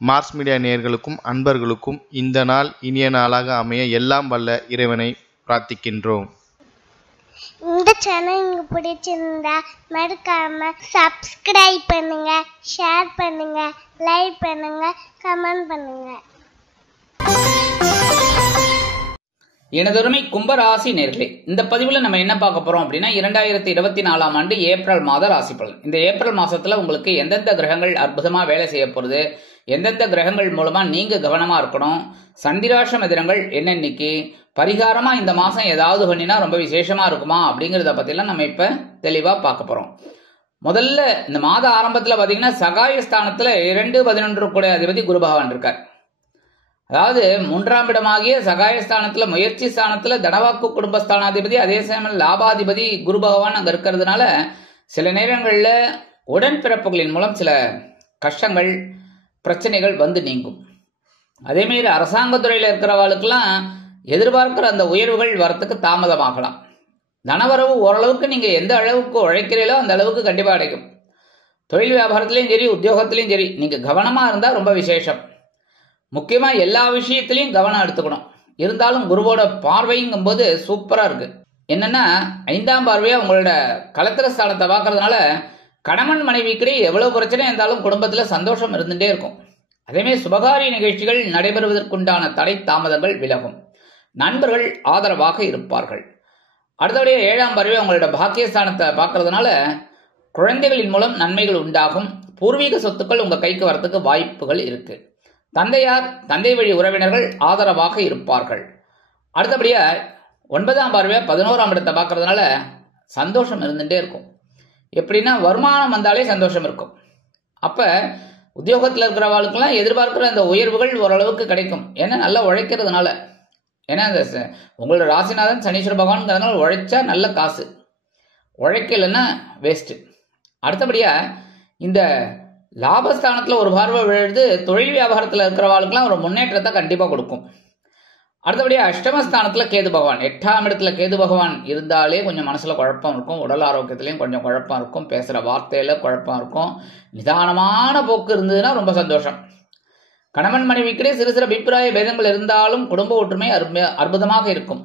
Mars media நேயர்களுக்கும் அன்பர்களுக்கும் இந்த நாள் இனிய நாளாக அமைய எல்லாம் வல்ல இறைவனை பிரார்த்திக்கின்றோம். இந்த சேனல் உங்களுக்கு பிடிச்சிருந்தா மறக்காம சப்ஸ்கிரைப் பண்ணுங்க, ஷேர் பண்ணுங்க, லைக் பண்ணுங்க, கமெண்ட் பண்ணுங்க. எனதொருமை கும்பராசி நேர்களே, இந்த பதிவில் நம்ம என்ன பார்க்க போறோம் அப்படின்னா 2024ஆம் ஆண்டு ஏப்ரல் மாத ராசி பலன். இந்த ஏப்ரல் மாசத்துல உங்களுக்கு எந்தெந்த கிரகங்கள் அற்புதமா வேலை செய்ய போறது, எந்தெந்த கிரகங்கள் மூலமா நீங்க கவனமா இருக்கணும், சந்திராஷ்டம தினங்கள் என்னன்னைக்கு, பரிகாரமா இந்த மாசம் ஏதாவது பண்ணினா ரொம்ப விசேஷமா இருக்குமா அப்படிங்கறத பத்திலாம் நம்ம இப்ப தெளிவா பார்க்க போறோம். முதல்ல இந்த மாத ஆரம்பத்துல பாத்தீங்கன்னா சகாயஸ்தானத்துல 2-11 கூட அதிபதி குரு பகவான் இருக்கார். அதாவது 3ஆம் இடமாகிய சகாயஸ்தானத்துல முயற்சி ஸ்தானத்துல தனவாக்கு குடும்பஸ்தானாதிபதி, அதே சமயம் லாபாதிபதி குரு பகவான் அங்க இருக்கிறதுனால சில நேரங்கள்ல உடன்பிறப்புகளின் மூலம் சில கஷ்டங்கள் பிரச்சனைகள் வந்து நீங்கும். அதே மாதிரி அரசாங்கத்துறையில இருக்கிறவர்களுக்கெல்லாம் எதிர்பார்க்கிற அந்த உயர்வுகள் வரத்துக்கு தாமதமாகலாம். தனவரவு ஓரளவுக்கு நீங்க எந்த அளவுக்கு உழைக்கிறீங்களோ அந்த அளவுக்கு கண்டிப்பா கிடைக்கும். தொழில் வியாபாரத்திலையும் சரி, உத்தியோகத்திலையும் சரி, நீங்க கவனமா இருந்தா ரொம்ப விசேஷம். முக்கியமா எல்லா விஷயத்திலையும் கவனம் எடுத்துக்கணும். இருந்தாலும் குருவோட பார்வைங்கும் போது சூப்பரா இருக்கு. என்னன்னா 5ஆம் பார்வையா உங்களோட கலத்திர ஸ்தானத்தை பார்க்கறதுனால கணவன் மனைவிக்கிடையே எவ்வளவு பிரச்சனை இருந்தாலும் குடும்பத்துல சந்தோஷம் இருந்துட்டே இருக்கும். அதேமாதிரி சுபகாரிய நிகழ்ச்சிகள் நடைபெறுவதற்குண்டான தடை தாமதங்கள் விலகும். நண்பர்கள் ஆதரவாக இருப்பார்கள். அடுத்தபடியாக 7ஆம் பார்வையா உங்களோட பாக்கியஸ்தானத்தை பார்க்கறதுனால குழந்தைகளின் மூலம் நன்மைகள் உண்டாகும். பூர்வீக சொத்துக்கள் உங்க கைக்கு வரத்துக்கு வாய்ப்புகள் இருக்கு. தந்தையார், தந்தை வழி உறவினர்கள் ஆதரவாக இருப்பார்கள். அடுத்தபடியா 9ஆம் பார்வையா 11ஆம் இடத்தை பார்க்கறதுனால சந்தோஷம் இருந்துட்டே இருக்கும். எப்படின்னா வருமானம் வந்தாலே சந்தோஷம் இருக்கும். அப்ப உத்தியோகத்தில் இருக்கிறவாளுக்கெல்லாம் எதிர்பார்க்கிற அந்த உயர்வுகள் ஓரளவுக்கு கிடைக்கும். ஏன்னா நல்லா உழைக்கிறதுனால. ஏன்னா அந்த உங்களோட ராசிநாதன் சனீஸ்வர பகவான் உழைச்சா நல்ல காசு, உழைக்கலைன்னா வேஸ்ட். அடுத்தபடியா இந்த லாபஸ்தானத்துல ஒரு பார்வை விழுது தொழில் வியாபாரத்தில் இருக்கிறவாளுக்கெல்லாம் ஒரு முன்னேற்றத்தை கண்டிப்பா கொடுக்கும். அடுத்தபடியா அஷ்டமஸ்தானத்துல கேது பகவான், 8ஆம் இடத்துல கேது பகவான் இருந்தாலே கொஞ்சம் மனசுல குழப்பம் இருக்கும். உடல் ஆரோக்கியத்திலையும் கொஞ்சம் குழப்பம் இருக்கும். பேசுற வார்த்தையில குழப்பம் இருக்கும். நிதானமான போக்கு இருந்ததுன்னா ரொம்ப சந்தோஷம். கணவன் மனைவிக்கிடையே சிறு சிறு அபிப்பிராய பேதங்கள் இருந்தாலும் குடும்ப ஒற்றுமை அற்புதமாக இருக்கும்.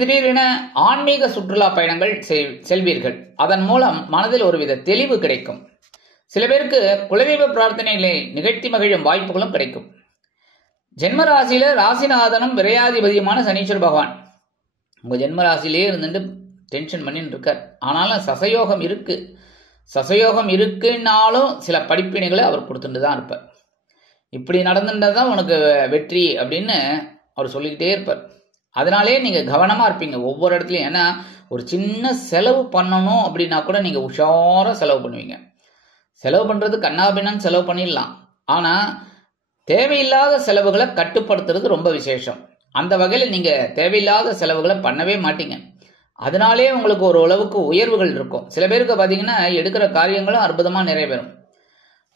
திடீரென ஆன்மீக சுற்றுலா பயணங்கள் செல்வீர்கள். அதன் மூலம் மனதில் ஒருவித தெளிவு கிடைக்கும். சில பேருக்கு குலதெய்வ பிரார்த்தனைகளை நிகழ்த்தி மகிழும் வாய்ப்புகளும் கிடைக்கும். ஜென்ம ராசியில ராசிநாதனும் விரையாதிபதியுமான சனீஸ்வர பகவான் உங்க ஜென்ம ராசியிலே இருந்துட்டு டென்ஷன் பண்ணிட்டு இருக்கார். ஆனாலும் சசயோகம் இருக்கு. சசயோகம் இருக்குன்னாலும் சில படிப்பினைகளை அவர் கொடுத்துட்டு தான் இருப்பார். இப்படி நடந்துட்டதான் உனக்கு வெற்றி அப்படின்னு அவர் சொல்லிக்கிட்டே இருப்பார். அதனாலே நீங்க கவனமா இருப்பீங்க ஒவ்வொரு இடத்துலையும். ஏன்னா ஒரு சின்ன செலவு பண்ணணும் அப்படின்னா கூட நீங்க உஷாரா செலவு பண்ணுவீங்க. செலவு பண்றது கண்ணாபின்னு செலவு பண்ணிடலாம். ஆனா தேவையில்லாத செலவுகளை கட்டுப்படுத்துறது ரொம்ப விசேஷம். அந்த வகையில் நீங்க தேவையில்லாத செலவுகளை பண்ணவே மாட்டீங்க. அதனாலே உங்களுக்கு ஒரு அளவுக்கு உயர்வுகள் இருக்கும். சில பேருக்கு பாத்தீங்கன்னா எடுக்கிற காரியங்களும் அற்புதமா நிறைவேறும்.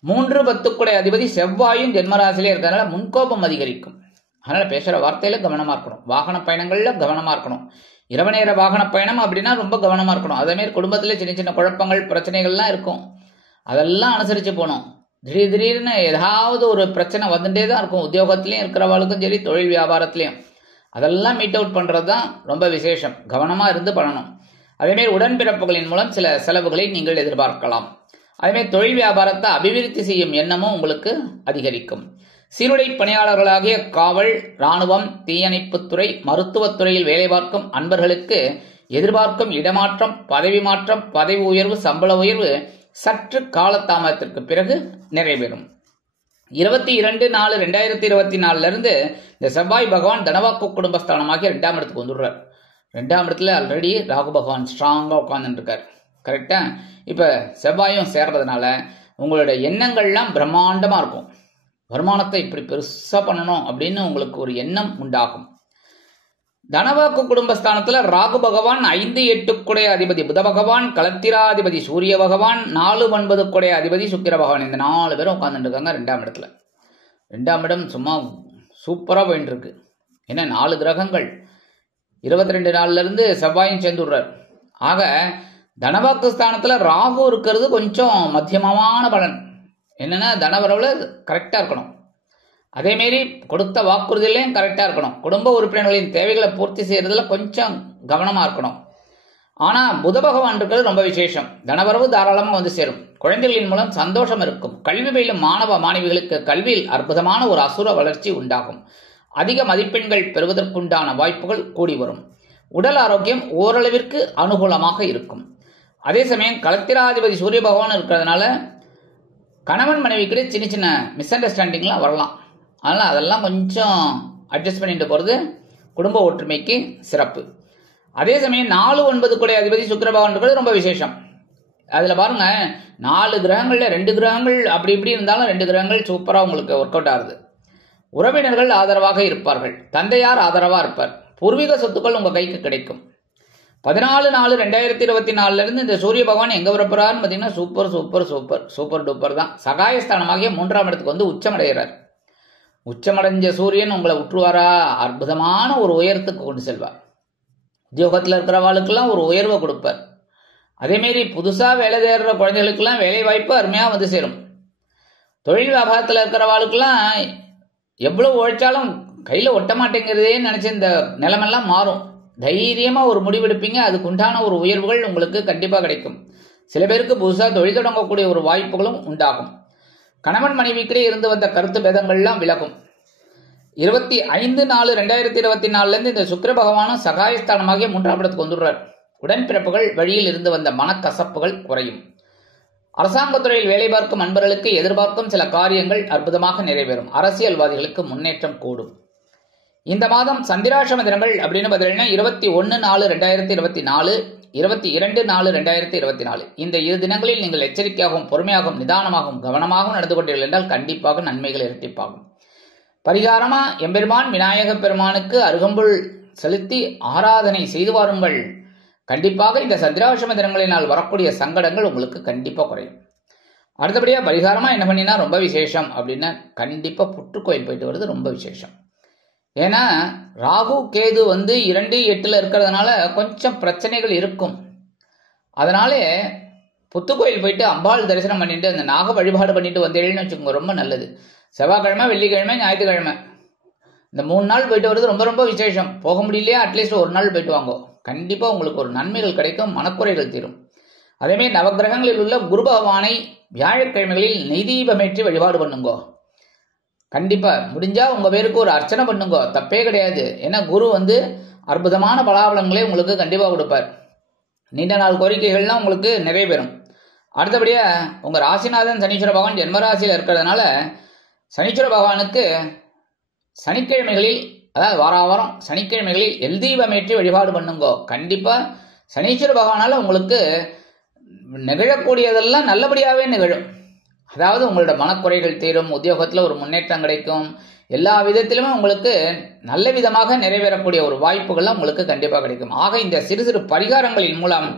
3-10 அதிபதி செவ்வாயும் ஜென்மராசிலே இருக்கிறதுனால முன்கோபம் அதிகரிக்கும். அதனால பேசுற வார்த்தையில கவனமா இருக்கணும். வாகன பயணங்கள்ல கவனமா இருக்கணும். இரவு நேர வாகன பயணம் அப்படின்னா ரொம்ப கவனமா இருக்கணும். அதே மாதிரி குடும்பத்திலே சின்ன சின்ன குழப்பங்கள் பிரச்சனைகள்லாம் இருக்கும். அதெல்லாம் அனுசரிச்சு போகணும். திடீர்னு ஏதாவது ஒரு பிரச்சனை வந்துட்டே தான் இருக்கும். உத்தியோகத்திலையும் இருக்கிறவளுக்கும் சரி, தொழில் வியாபாரத்திலையும். அதெல்லாம் மீட் அவுட் பண்றது தான் ரொம்ப விசேஷம். கவனமா இருந்து பண்ணணும். அதேமாதிரி உடன்பிறப்புகளின் மூலம் சில செலவுகளை நீங்கள் எதிர்பார்க்கலாம். அதேமாதிரி தொழில் வியாபாரத்தை அபிவிருத்தி செய்யும் எண்ணமும் உங்களுக்கு அதிகரிக்கும். சீருடை பணியாளர்களாகிய காவல், இராணுவம், தீயணைப்புத்துறை, மருத்துவத்துறையில் வேலை பார்க்கும் அன்பர்களுக்கு எதிர்பார்க்கும் இடமாற்றம், பதவி மாற்றம், பதவி உயர்வு, சம்பள உயர்வு சற்று காலதாமதத்திற்கு பிறகு நிறைவேறும். 22/4/2024 இருந்து இந்த செவ்வாய் பகவான் தனவாக்கு குடும்பஸ்தானமாகிய 2ஆம் இடத்துக்கு வந்துடுறார். 2ஆம் இடத்துல ஆல்ரெடி ராகு பகவான் ஸ்ட்ராங்கா உட்கார்ந்துட்டு இருக்கார். கரெக்டா? இப்ப செவ்வாயும் சேர்றதுனால உங்களோட எண்ணங்கள்லாம் பிரம்மாண்டமா இருக்கும். வருமானத்தை இப்படி பெருசா பண்ணணும் அப்படின்னு உங்களுக்கு ஒரு எண்ணம் உண்டாகும். தனவாக்கு குடும்பஸ்தானத்துல ராகு பகவான் 5-8 குடைய அதிபதி புத பகவான், கலத்திராதிபதி சூரிய பகவான், 4-9 குடைய அதிபதி சுக்கிர பகவான், இந்த 4 பேரும் உட்கார்ந்துட்டு இருக்காங்க 2ஆம் இடத்துல. 2ஆம் இடம் சும்மா சூப்பரா போயிட்டு இருக்கு. ஏன்னா 4 கிரகங்கள் 22 நாள்ல இருந்து செவ்வாயும் சேர்ந்து விடுறார். ஆக தனவாக்கு ஸ்தானத்துல ராகு இருக்கிறது கொஞ்சம் மத்தியமமான பலன். என்னன்னா தனவரவுல கரெக்டா இருக்கணும். அதேமாரி கொடுத்த வாக்குறுதியிலையும் கரெக்டா இருக்கணும். குடும்ப உறுப்பினர்களின் தேவைகளை பூர்த்தி செய்யறதுல கொஞ்சம் கவனமா இருக்கணும். ஆனா புத பகவான் இருக்கிறது ரொம்ப விசேஷம். தனவரவு தாராளமா வந்து சேரும். குழந்தைகளின் மூலம் சந்தோஷம் இருக்கும். கல்வி பயிலும் மாணவ மாணவிகளுக்கு கல்வியில் அற்புதமான ஒரு அசுர வளர்ச்சி உண்டாகும். அதிக மதிப்பெண்கள் பெறுவதற்குண்டான வாய்ப்புகள் கூடி வரும். உடல் ஆரோக்கியம் ஓரளவிற்கு அனுகூலமாக இருக்கும். அதே சமயம் களத்திராதிபதி சூரிய பகவான் இருக்கிறதுனால கணவன் மனைவிக்கிட்ட சின்ன சின்ன மிஸ் அண்டர்ஸ்டாண்டிங்லாம் வரலாம். அதனால அதெல்லாம் கொஞ்சம் அட்ஜஸ்ட் பண்ணிட்டு போறது குடும்ப ஒற்றுமைக்கு சிறப்பு. அதே சமயம் 4, 9 கூடிய அதிபதி சுக்கிர பகவான் இருக்கிறது ரொம்ப விசேஷம். அதுல பாருங்க 4 கிரகங்கள்ல 2 கிரகங்கள் அப்படி இப்படி இருந்தாலும் 2 கிரகங்கள் சூப்பரா உங்களுக்கு ஒர்க் அவுட் ஆகுது. உறவினர்கள் ஆதரவாக இருப்பார்கள். தந்தையார் ஆதரவா இருப்பார். பூர்வீக சொத்துக்கள் உங்க கைக்கு கிடைக்கும். 14/4/2024 இருந்து இந்த சூரிய பகவான் எங்க வரப்போறாருன்னு பாத்தீங்கன்னா super super super super duper தான். சகாயஸ்தானமாகிய 3ஆம் இடத்துக்கு வந்து உச்சமடைகிறார். உச்சமடைஞ்ச சூரியன் உங்களை உற்றுவாரா? அற்புதமான ஒரு உயரத்துக்கு கொண்டு செல்வார். உத்தியோகத்தில் இருக்கிறவாளுக்கெல்லாம் ஒரு உயர்வை கொடுப்பார். அதேமாரி புதுசா வேலை தேடுற குழந்தைகளுக்கெல்லாம் வேலை வாய்ப்பு அருமையா வந்து சேரும். தொழில் வியாபாரத்தில் இருக்கிறவாளுக்கெல்லாம் எவ்வளவு உழைச்சாலும் கையில ஒட்ட மாட்டேங்கிறதே நினைச்ச இந்த நிலைமெல்லாம் மாறும். தைரியமா ஒரு முடிவெடுப்பீங்க. அதுக்கு உண்டான ஒரு உயர்வுகள் உங்களுக்கு கண்டிப்பா கிடைக்கும். சில பேருக்கு புதுசா தொழில் தொடங்கக்கூடிய ஒரு வாய்ப்புகளும் உண்டாகும். கணவன் மனைவிக்கிடையே இருந்து வந்த கருத்து பேதங்கள்லாம் விலகும். 25/4/2024 இருந்து இந்த சுக்கிர பகவானும் சகாயஸ்தானமாகிய 3ஆம் இடத்துக்கு வந்துடுறார். உடன்பிறப்புகள் வழியில் இருந்து வந்த மனக்கசப்புகள் குறையும். அரசாங்கத்துறையில் வேலை பார்க்கும் அன்பர்களுக்கு எதிர்பார்க்கும் சில காரியங்கள் அற்புதமாக நிறைவேறும். அரசியல்வாதிகளுக்கு முன்னேற்றம் கூடும். இந்த மாதம் சந்திராசிரம தினங்கள் அப்படின்னு பார்த்தீங்கன்னா 21/4/2024, 22/4/2024 இந்த 2 தினங்களில் நீங்கள் எச்சரிக்கையாகவும் பொறுமையாகவும் நிதானமாகவும் கவனமாகவும் நடந்து கொண்டீர்கள் என்றால் கண்டிப்பாக நன்மைகள் இரட்டிப்பாகும். பரிகாரமா எம்பெருமான் விநாயக பெருமானுக்கு அருகம்புல் செலுத்தி ஆராதனை செய்து வாருங்கள். கண்டிப்பாக இந்த சந்திராசிரம தினங்களினால் வரக்கூடிய சங்கடங்கள் உங்களுக்கு கண்டிப்பா குறையும். அடுத்தபடியா பரிகாரமா என்ன பண்ணினா ரொம்ப விசேஷம் அப்படின்னா கண்டிப்பா புற்றுக்கோயில் போயிட்டு வருது ரொம்ப விசேஷம். ஏன்னா ராகு கேது வந்து 2-8 இருக்கிறதுனால கொஞ்சம் பிரச்சனைகள் இருக்கும். அதனாலே புத்துக்கோயில் போயிட்டு அம்பாள் தரிசனம் பண்ணிட்டு அந்த நாக வழிபாடு பண்ணிட்டு வந்தேன்னு வச்சுக்கோங்க, ரொம்ப நல்லது. செவ்வாய்க்கிழமை, வெள்ளிக்கிழமை, ஞாயிற்றுக்கிழமை இந்த 3 நாள் போயிட்டு வருது ரொம்ப ரொம்ப விசேஷம். போக முடியலையா அட்லீஸ்ட் ஒரு நாள் போயிட்டு வாங்க. கண்டிப்பா உங்களுக்கு ஒரு நன்மைகள் கிடைக்கும், மனக்குறைகள் தீரும். அதேமாதிரி நவகிரகங்களில் உள்ள குரு பகவானை வியாழக்கிழமைகளில் நெய்தீபமேற்றி வழிபாடு பண்ணுங்கோ. கண்டிப்பா முடிஞ்சா உங்க பேருக்கு ஒரு அர்ச்சனை பண்ணுங்க, தப்பே கிடையாது. ஏன்னா குரு வந்து அற்புதமான பலாபலங்களை உங்களுக்கு கண்டிப்பா கொடுப்பார். நீண்ட நாள் கோரிக்கைகள்லாம் உங்களுக்கு நிறைவேறும். அடுத்தபடியா உங்க ராசிநாதன் சனீஸ்வர பகவான் ஜென்மராசியில் இருக்கிறதுனால சனீஸ்வர பகவானுக்கு சனிக்கிழமைகளில், அதாவது வாரம் சனிக்கிழமைகளில் எல்தீபமேற்றி வழிபாடு பண்ணுங்கோ. கண்டிப்பா சனீஸ்வர பகவானால உங்களுக்கு நிகழக்கூடியதெல்லாம் நல்லபடியாவே நிகழும். அதாவது உங்களோட மனக்குறைகள் தீரும், உத்தியோகத்தில் ஒரு முன்னேற்றம் கிடைக்கும், எல்லா விதத்திலுமே உங்களுக்கு நல்ல விதமாக நிறைவேறக்கூடிய ஒரு வாய்ப்புகள்லாம் உங்களுக்கு கண்டிப்பா கிடைக்கும். ஆக இந்த சிறு சிறு பரிகாரங்களின் மூலம்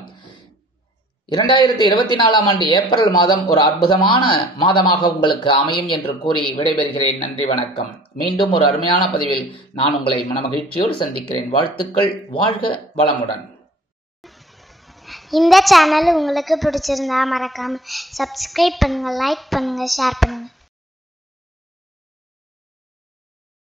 2024ஆம் ஆண்டு ஏப்ரல் மாதம் ஒரு அற்புதமான மாதமாக உங்களுக்கு அமையும் என்று கூறி விடைபெறுகிறேன். நன்றி, வணக்கம். மீண்டும் ஒரு அருமையான பதிவில் நான் உங்களை மனமகிழ்ச்சியோடு சந்திக்கிறேன். வாழ்த்துக்கள். வாழ்க வளமுடன். இந்த சேனல் உங்களுக்கு பிடிச்சிருந்தா மறக்காம சப்ஸ்கிரைப் பண்ணுங்க, லைக் பண்ணுங்க, ஷேர் பண்ணுங்க.